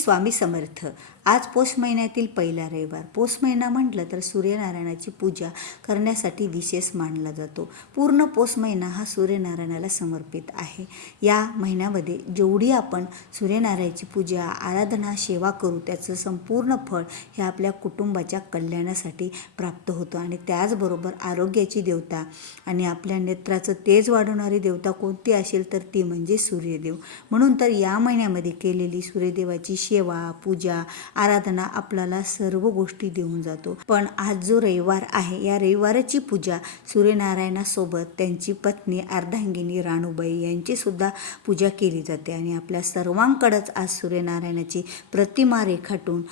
स्वामी समर्थ. आज पौष महिन्यातील पहिला रविवार. पौष महिना म्हटलं तर सूर्यनारायणाची पूजा करण्यासाठी विशेष मानला जातो. पूर्ण पौष महिना हा सूर्यनारायणाला समर्पित आहे. या महिन्यामध्ये जेवढी आपण सूर्यनारायणाची पूजा आराधना सेवा करू त्याचं संपूर्ण फळ हे आपल्या कुटुंबाच्या कल्याणासाठी प्राप्त होतं. आणि त्याचबरोबर आरोग्याची देवता आणि आपल्या नेत्राचं तेज वाढवणारी देवता कोणती असेल तर ती म्हणजे सूर्यदेव. म्हणून तर या महिन्यामध्ये केलेली सूर्यदेवाची सेवा पूजा आराधना आपल्याला सर्व गोष्टी देऊन जातो. पण आज जो रविवार आहे या रविवाराची पूजा सूर्यनारायणासोबत त्यांची पत्नी अर्धांगिनी राणूबाई यांची सुद्धा पूजा केली जाते. आणि आपल्या सर्वांकडंच आज सूर्यनारायणाची प्रतिमा रेखाटून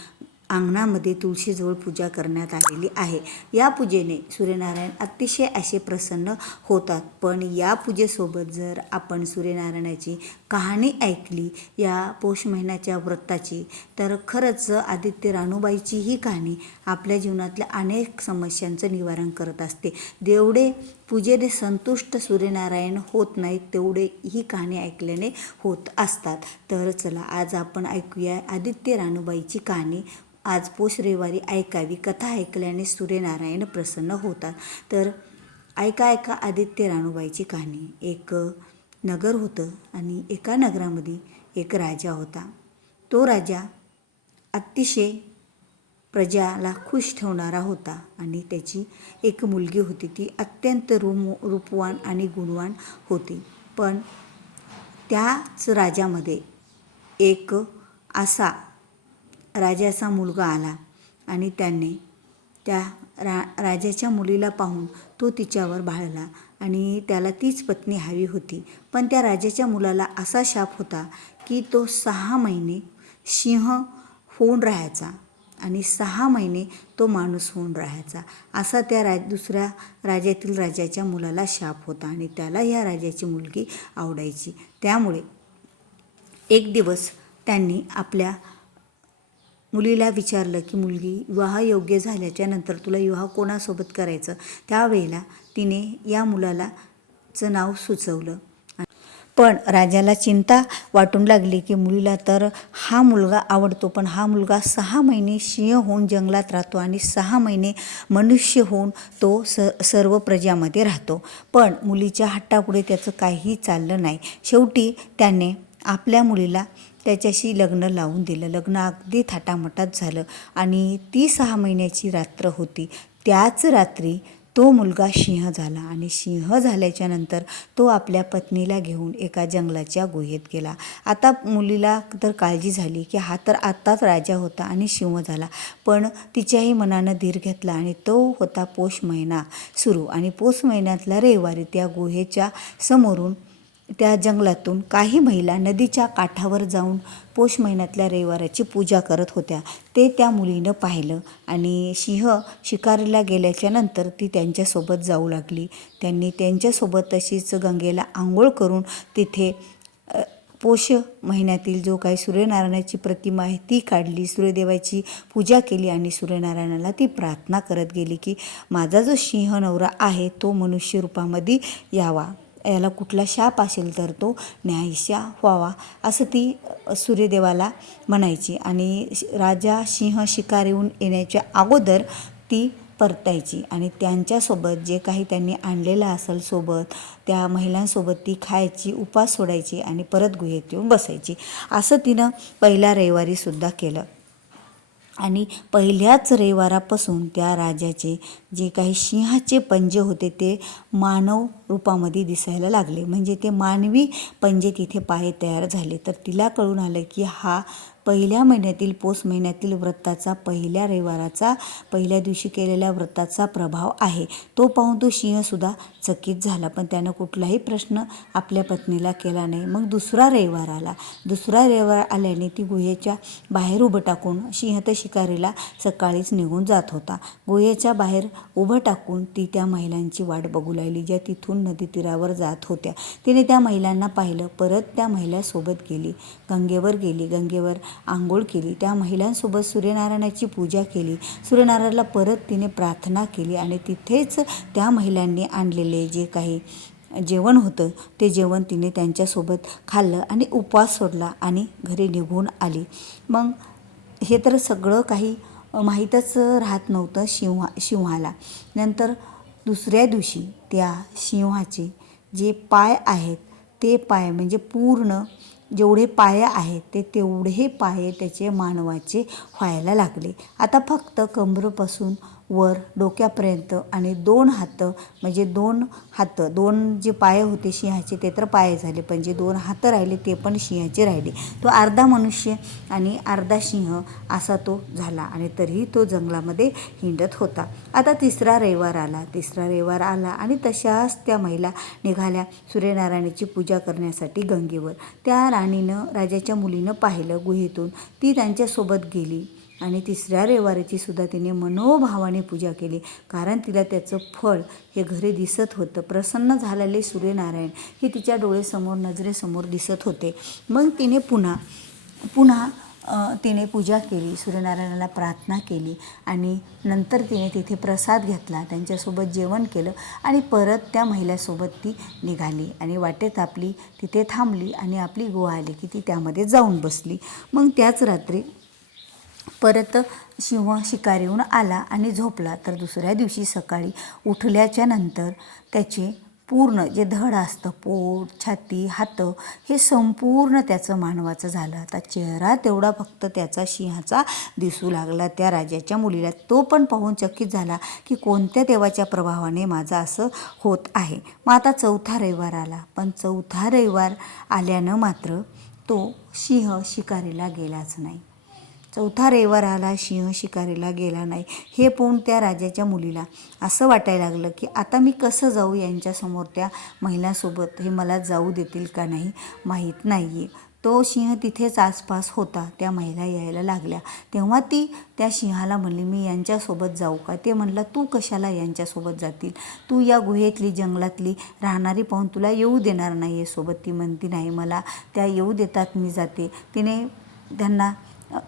अंगणामध्ये तुळशीजवळ पूजा करण्यात आलेली आहे. या पूजेने सूर्यनारायण अतिशय असे प्रसन्न होतात. पण या पूजेसोबत जर आपण सूर्यनारायणाची कहाणी ऐकली या पौष महिन्याच्या व्रताची तर खरंच आदित्य राणूबाईची ही कहाणी आपल्या जीवनातल्या अनेक समस्यांचं निवारण करत असते. देवडे पूजेने संतुष्ट सूर्यनारायण होत नाहीत तेवढे ही कहाणी ऐकल्याने होत असतात. तर चला आज आपण ऐकूया आदित्य राणूबाईची कहाणी. आज पोष रविवारी ऐकावी कथा ऐकल्याने सूर्यनारायण प्रसन्न होतात. तर ऐका ऐका आदित्य राणूबाईची कहाणी. एक नगर होतं आणि एका नगरामध्ये एक राजा होता. तो राजा अतिशय प्रजाला खुश ठेवणारा होता आणि त्याची एक मुलगी होती. ती अत्यंत रूम रूपवान आणि गुणवान होती. पण त्याच राजामध्ये एक असा राजाचा मुलगा आला आणि त्याने त्या रा राजाच्या मुलीला पाहून तो तिच्यावर भाळला आणि त्याला तीच पत्नी हवी होती. पण त्या राजाच्या मुलाला असा शाप होता की तो सहा महिने सिंह होऊन राहायचा. आणि सहा महिने तो माणूस होऊन राहायचा. असा त्या राज दुसऱ्या राजातील राजाच्या मुलाला शाप होता आणि त्याला ह्या राजाची मुलगी आवडायची. त्यामुळे एक दिवस त्यांनी आपल्या मुलीला विचारलं की मुलगी विवाह योग्य झाल्याच्यानंतर तुला विवाह कोणासोबत करायचं? त्यावेळेला तिने या मुलालाचं नाव सुचवलं. पण राजाला चिंता वाटून लागली की मुलीला तर हा मुलगा आवडतो पण हा मुलगा सहा महिने सिंह होऊन जंगलात राहतो आणि सहा महिने मनुष्य होऊन तो स सर्व प्रजामध्ये राहतो. पण मुलीच्या हट्टापुढे त्याचं काहीही चाललं नाही. शेवटी त्याने आपल्या मुलीला त्याच्याशी लग्न लावून दिलं. लग्न अगदी थाटामाटात झालं आणि ती सहा महिन्याची रात्र होती. त्याच रात्री तो मुलगा सिंह झाला आणि सिंह झाल्याच्यानंतर तो आपल्या पत्नीला घेऊन एका जंगलाच्या गुहेत गेला. आता मुलीला तर काळजी झाली की हा तर आत्ताच राजा होता आणि सिंह झाला. पण तिच्याही मनानं धीर घेतला आणि तो होता पौष महिना सुरू. आणि पौष महिन्यातल्या रविवारी त्या गुहेच्या समोरून त्या जंगलातून काही महिला नदीच्या काठावर जाऊन पौष महिन्यातल्या रविवाराची पूजा करत होत्या. ते त्या मुलीनं पाहिलं आणि सिंह शिकारीला गेल्याच्यानंतर ती त्यांच्यासोबत जाऊ लागली. त्यांनी त्यांच्यासोबत तशीच गंगेला आंघोळ करून तिथे पोष महिन्यातील जो काही सूर्यनारायणाची प्रतिमा आहे ती काढली. सूर्यदेवाची पूजा केली आणि सूर्यनारायणाला ती प्रार्थना करत गेली की माझा जो सिंह नवरा आहे तो मनुष्य रूपामध्ये यावा. याला कुठला शाप असेल तर तो न्यायशा व्हावा असं ती सूर्यदेवाला म्हणायची. आणि राजा सिंह शिकारीहून येण्याच्या अगोदर ती परतायची. आणि त्यांच्यासोबत जे काही त्यांनी आणलेलं असेल सोबत त्या महिलांसोबत ती खायची उपास सोडायची आणि परत गुहेत येऊन बसायची. असं तिनं पहिल्या रविवारीसुद्धा केलं. आणि पहिल्याच रविवारापासून त्या राजाचे जे काही सिंहाचे पंजे होते ते मानव रूपामध्ये दिसायला लागले. म्हणजे ते मानवी पंजे तिथे पाय तयार झाले. तर तिला कळून आलं की हा पहिल्या महिन्यातील पौष महिन्यातील व्रताचा पहिल्या रविवाराचा पहिल्या दिवशी केलेल्या व्रताचा प्रभाव आहे. तो पाहून तो सिंहसुद्धा चकित झाला. पण त्यानं कुठलाही प्रश्न आपल्या पत्नीला केला नाही. मग दुसरा रविवार आला. दुसरा रविवार आल्याने ती गुहेच्या बाहेर उभं टाकून सिंह तर शिकारीला सकाळीच निघून जात होता. गुहेच्या बाहेर उभं टाकून ती त्या महिलांची वाट बघू लागली ज्या तिथून नदी तीरावर जात होत्या. तिने त्या महिलांना पाहिलं. परत त्या महिलासोबत गेली. गंगेवर गेली. गंगेवर आंघोळ केली. त्या महिलांसोबत सूर्यनारायणाची पूजा केली. सूर्यनारायणाला परत तिने प्रार्थना केली आणि तिथेच त्या महिलांनी आणलेले जे काही जेवण होतं ते जेवण तिने त्यांच्यासोबत खाल्लं आणि उपवास सोडला आणि घरी निघून आली. मग हे तर सगळं काही माहीतच राहत नव्हतं शिंहा शिंहाला. नंतर दुसऱ्या दिवशी त्या सिंहाचे जे पाय आहेत ते पाय म्हणजे पूर्ण जेवढे पाय आहेत ते तेवढे पाय त्याचे मानवाचे व्हायला लागले. आता फक्त कंबरपासून वर डोक्यापर्यंत आणि दोन हात म्हणजे दोन हात दोन जे पाय होते सिंहाचे ते तर पाय झाले पण जे दोन हात राहिले ते पण सिंहाचे राहिले. तो अर्धा मनुष्य आणि अर्धा सिंह असा तो झाला आणि तरीही तो जंगलामध्ये हिंडत होता. आता तिसरा रविवार आला. तिसरा रविवार आला आणि तशाच त्या महिला निघाल्या सूर्यनारायणाची पूजा करण्यासाठी गंगेवर. त्या राणीनं राजाच्या मुलीनं पाहिलं गुहेतून. ती त्यांच्यासोबत गेली. आणि तिसऱ्या रविवारीची सुद्धा तिने मनोभावाने पूजा केली. कारण तिला त्याचं फळ हे घरी दिसत होतं. प्रसन्न झालेले सूर्यनारायण हे तिच्या डोळेसमोर नजरेसमोर दिसत होते. मग तिने पुन्हा पुन्हा तिने पूजा केली सूर्यनारायणाला प्रार्थना केली आणि नंतर तिने तिथे प्रसाद घेतला त्यांच्यासोबत जेवण केलं आणि परत त्या महिलासोबत ती निघाली आणि वाटेत आपली तिथे थांबली आणि आपली गुहा आली की ती त्यामध्ये जाऊन बसली. मग त्याच रात्री परत सिंह शिकारीहून आला आणि झोपला. तर दुसऱ्या दिवशी सकाळी उठल्याच्या नंतर त्याचे पूर्ण जे धड असतं पोट छाती हात हे संपूर्ण त्याचं मानवाचं झालं. आता चेहरा तेवढा फक्त त्याचा सिंहाचा दिसू लागला. त्या राजाच्या मुलीला तो पण पाहून चकित झाला की कोणत्या देवाच्या प्रभावाने माझं असं होत आहे. मग आता चौथा रविवार आला. पण चौथा रविवार आल्यानं मात्र तो सिंह शिकारीला गेलाच नाही. चौथा रविवार आला सिंह शिकारीला गेला नाही. हे पाहून त्या राजाच्या मुलीला असं वाटायला लागलं की आता मी कसं जाऊ यांच्यासमोर त्या महिलासोबत? हे मला जाऊ देतील का नाही? माहीत नाही आहे तो सिंह तिथेच आसपास होता. त्या महिला यायला लागल्या. तेव्हा ती त्या सिंहाला म्हणली मी यांच्यासोबत जाऊ का? ते म्हणलं तू कशाला यांच्यासोबत जातील? तू या गुहेतली जंगलातली राहणारी पाहून तुला येऊ देणार नाही आहे सोबत. ती म्हणती नाही मला त्या येऊ देतात मी जाते. तिने त्यांना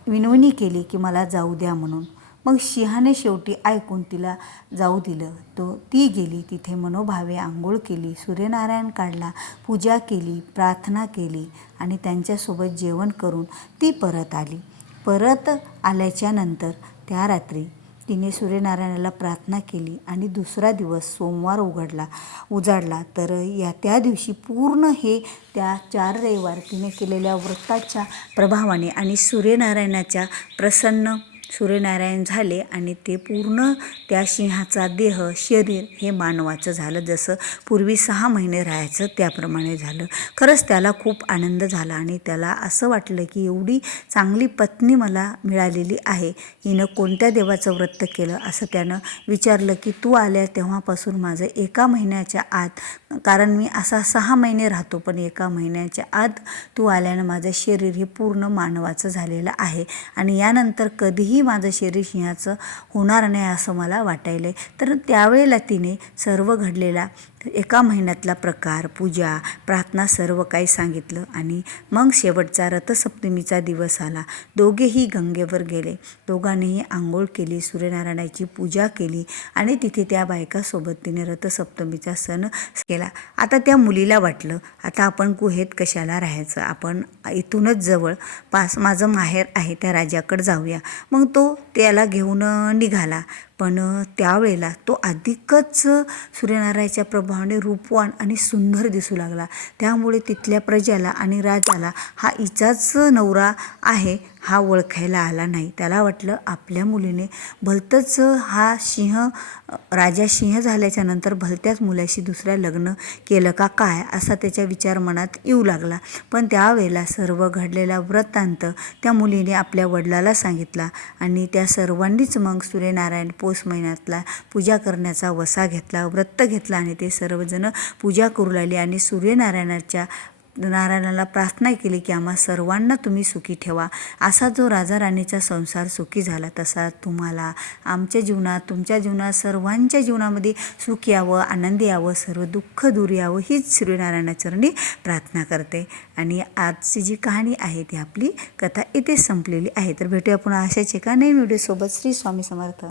विनवणी केली की मला जाऊ द्या म्हणून. मग सिंहाने शेवटी ऐकून तिला जाऊ दिलं. तो ती गेली तिथे मनोभावे आंघोळ केली सूर्यनारायण काढला पूजा केली प्रार्थना केली आणि त्यांच्यासोबत जेवण करून ती परत आली. परत आल्याच्यानंतर त्या रात्री तिने सूर्यनारायणाला प्रार्थना केली आणि दुसरा दिवस सोमवार उघडला उजाडला. तर या त्या दिवशी पूर्ण हे त्या चार रविवार तिने केलेल्या व्रताच्या प्रभावाने आणि सूर्यनारायणाच्या प्रसन्न सूर्यनारायण झाले आणि ते पूर्ण त्या सिंहाचा देह शरीर हे मानवाचं झालं. जसं पूर्वी सहा महिने राहायचं त्याप्रमाणे झालं. खरंच त्याला खूप आनंद झाला आणि त्याला असं वाटलं की एवढी चांगली पत्नी मला मिळालेली आहे. हिनं कोणत्या देवाचं व्रत केलं असं त्यानं विचारलं की तू आल्या तेव्हापासून माझं एका महिन्याच्या आत कारण मी असा सहा महिने राहतो पण एका महिन्याच्या आत तू आल्यानं माझं शरीर हे पूर्ण मानवाचं झालेलं आहे. आणि यानंतर कधीही माझं शरीर सिंहाचं होणार नाही असं मला वाटायलं आहे तर त्यावेळेला तिने सर्व घडलेला एका महिन्यातला प्रकार पूजा प्रार्थना सर्व काही सांगितलं आणि मग शेवटचा रथसप्तमीचा दिवस आला. दोघेही गंगेवर गेले. दोघांनीही आंघोळ केली सूर्यनारायणाची पूजा केली आणि तिथे त्या बायकासोबत तिने रथसप्तमीचा सण केला. आता त्या मुलीला वाटलं आता आपण गुहेत कशाला राहायचं? आपण इथूनच जवळ पास माझं माहेर आहे त्या राजाकडे जाऊया. मग तो त्याला घेऊन निघाला. पण त्यावेळेला तो अधिकच सूर्यनारायणाच्या प्रभावाने रूपवान आणि सुंदर दिसू लागला. त्यामुळे तिथल्या प्रजाला आणि राजाला हा हिचाच नवरा आहे हा ओळखायला आला नाही. त्याला वाटलं आपल्या मुलीने भलतंच हा सिंह राजा सिंह झाल्याच्यानंतर भलत्याच मुलाशी दुसऱ्या लग्न केलं का काय असा त्याच्या विचार मनात येऊ लागला. पण त्यावेळेला सर्व घडलेला वृत्तांत त्या मुलीने आपल्या वडिलाला सांगितला आणि त्या सर्वांनीच मग सूर्यनारायण पौष महिन्यातला पूजा करण्याचा वसा घेतला व्रत घेतला आणि ते सर्वजण पूजा करू लागले आणि सूर्यनारायणाच्या नारायणाला प्रार्थना केली की आम्हा सर्वांना तुम्ही सुखी ठेवा. असा जो राजा राणीचा संसार सुखी झाला तसा तुम्हाला आमच्या जीवनात तुमच्या जीवनात सर्वांच्या जीवनामध्ये सुख यावं आनंद यावं सर्व दुःख दूर यावं हीच सूर्यनारायणाचरणी प्रार्थना करते. आणि आजची जी कहाणी आहे ती आपली कथा इथेच संपलेली आहे. तर भेटूया पुन्हा अशाच एका नवीन व्हिडिओसोबत. श्री स्वामी समर्थ.